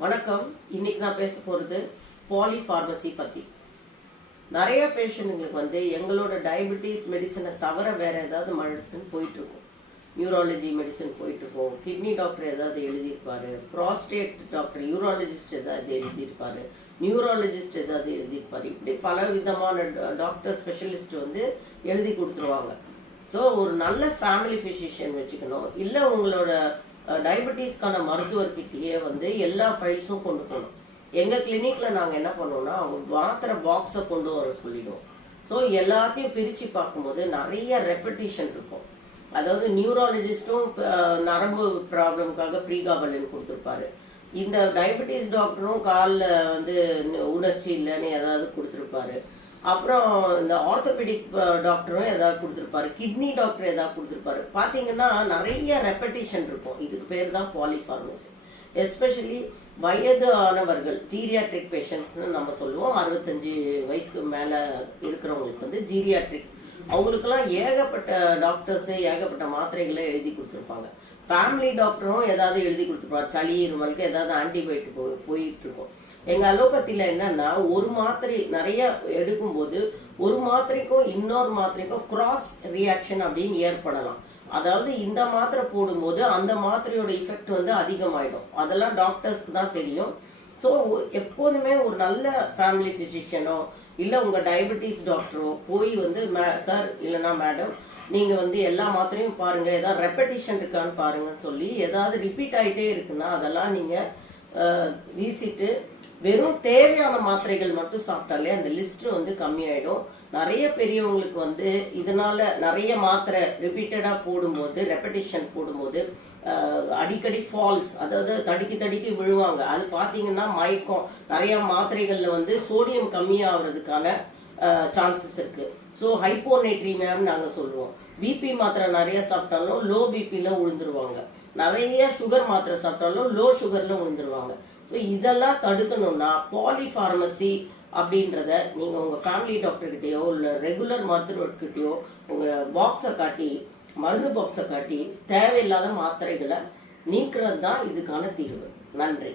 வணக்கம். இன்னைக்கு நான் பேச போகிறது பாலிஃபார்மசி பற்றி. நிறைய பேஷண்ட்டுங்களுக்கு எங்களோட டயபெட்டிஸ் மெடிசனை தவிர வேறு ஏதாவது மெடிசன் போயிட்டுருக்கும். நியூராலஜி மெடிசன் போயிட்டுருக்கோம். கிட்னி டாக்டர் ஏதாவது எழுதியிருப்பார், ப்ராஸ்டேட் டாக்டர் யூராலஜிஸ்ட் ஏதாவது எழுதியிருப்பார், நியூராலஜிஸ்ட் ஏதாவது எழுதியிருப்பார். இப்படி பல விதமான டாக்டர் ஸ்பெஷலிஸ்ட் எழுதி கொடுத்துருவாங்க. ஸோ ஒரு நல்ல ஃபேமிலி ஃபிசிஷியன் வச்சுக்கணும். இல்லை உங்களோட டயபெட்டிஸ்க்கான மருத்துவர்கிட்டயே எல்லா ஃபைல்ஸும் கொண்டு போகணும். எங்கள் கிளினிக்கில் நாங்கள் என்ன பண்ணுவோம்னா, அவங்க மாத்திரை பாக்ஸை கொண்டு வர சொல்லிடுவோம். ஸோ எல்லாத்தையும் பிரித்து பார்க்கும்போது நிறைய ரெப்படிஷன் இருக்கும். அதாவது நியூராலஜிஸ்ட்டும் நரம்பு ப்ராப்ளம்காக ப்ரீகாபலின் கொடுத்துருப்பாரு. இந்த டயபெட்டிஸ் டாக்டரும் காலில் உணர்ச்சி இல்லைன்னு ஏதாவது கொடுத்துருப்பாரு. அப்புறம் இந்த ஆர்த்தோபெடிக் டாக்டரும் ஏதாவது கொடுத்துருப்பாரு, கிட்னி டாக்டர் ஏதாவது கொடுத்துருப்பாரு. பார்த்தீங்கன்னா நிறைய ரெப்படிஷன் இருக்கும். இதுக்கு பேர் தான் பாலிஃபார்மசி. எஸ்பெஷலி வயது ஆனவர்கள், ஜீரியாட்ரிக் பேஷண்ட்ஸ்னு நம்ம சொல்லுவோம். 65 வயசுக்கு மேலே இருக்கிறவங்களுக்கு ஜீரியாட்ரிக், அவங்களுக்கெல்லாம் ஏகப்பட்ட டாக்டர்ஸு ஏகப்பட்ட மாத்திரைகளை எழுதி கொடுத்துருப்பாங்க. ஃபேமிலி டாக்டரும் ஏதாவது எழுதி கொடுத்துருப்பாரு. சளி இருமலுக்கு ஏதாவது ஆன்டிபயோட்டிக் போயிட்டு இருக்கும். எங்கள் அலோபதியில் என்னன்னா, ஒரு மாத்திரை நிறைய எடுக்கும்போது ஒரு மாத்திரைக்கும் இன்னொரு மாத்திரைக்கும் கிராஸ் ரியாக்ஷன் அப்படின்னு ஏற்படலாம். அதாவது இந்த மாத்திரை போடும்போது அந்த மாத்திரையோட இஃபெக்ட் அதிகமாயிடும். அதெல்லாம் டாக்டர்ஸ்க்கு தான் தெரியும். ஸோ எப்போதுமே ஒரு நல்ல ஃபேமிலி ஃபிசிஷியனோ இல்லை உங்கள் டயபெட்டிஸ் டாக்டரோ போய் சார் இல்லைனா மேடம் நீங்கள் எல்லா மாத்திரையும் பாருங்கள், ஏதாவது ரெப்படிஷன் இருக்கான்னு பாருங்கன்னு சொல்லி, ஏதாவது ரிப்பீட் ஆகிட்டே இருக்குன்னா அதெல்லாம் நீங்கள் வீசிட்டு வெறும் தேவையான மாத்திரைகள் மட்டும் சாப்பிட்டாலே அந்த லிஸ்ட்டு கம்மியாயிடும். நிறைய பெரியவங்களுக்கு இதனால நிறைய மாத்திரை ரிப்பீட்டடாக போடும்போது, ரெப்படிஷன் போடும்போது அடிக்கடி ஃபால்ஸ், அதாவது தடுக்கி விழுவாங்க. அது பார்த்தீங்கன்னா மயக்கம். நிறைய மாத்திரைகளில் சோடியம் கம்மியாகிறதுக்கான சான்சஸ் இருக்குது. ஸோ ஹைப்போநைட்ரீமியான்னு நாங்கள் சொல்லுவோம். பிபி மாத்திரை நிறைய சாப்பிட்டாலும் லோ பிபியில் விழுந்துருவாங்க. நிறைய சுகர் மாத்திரை சாப்பிட்டாலும் லோ சுகரில் விழுந்துருவாங்க. ஸோ இதெல்லாம் தடுக்கணும்னா பாலிஃபார்மசி அப்படின்றத நீங்கள் உங்கள் ஃபேமிலி டாக்டர்கிட்டையோ இல்லை ரெகுலர் மருத்துவர்கிட்டையோ உங்கள் பாக்ஸை காட்டி, மருந்து பாக்ஸை காட்டி தேவையில்லாத மாத்திரைகளை நீக்கிறது தான் இதுக்கான தீர்வு. நன்றி.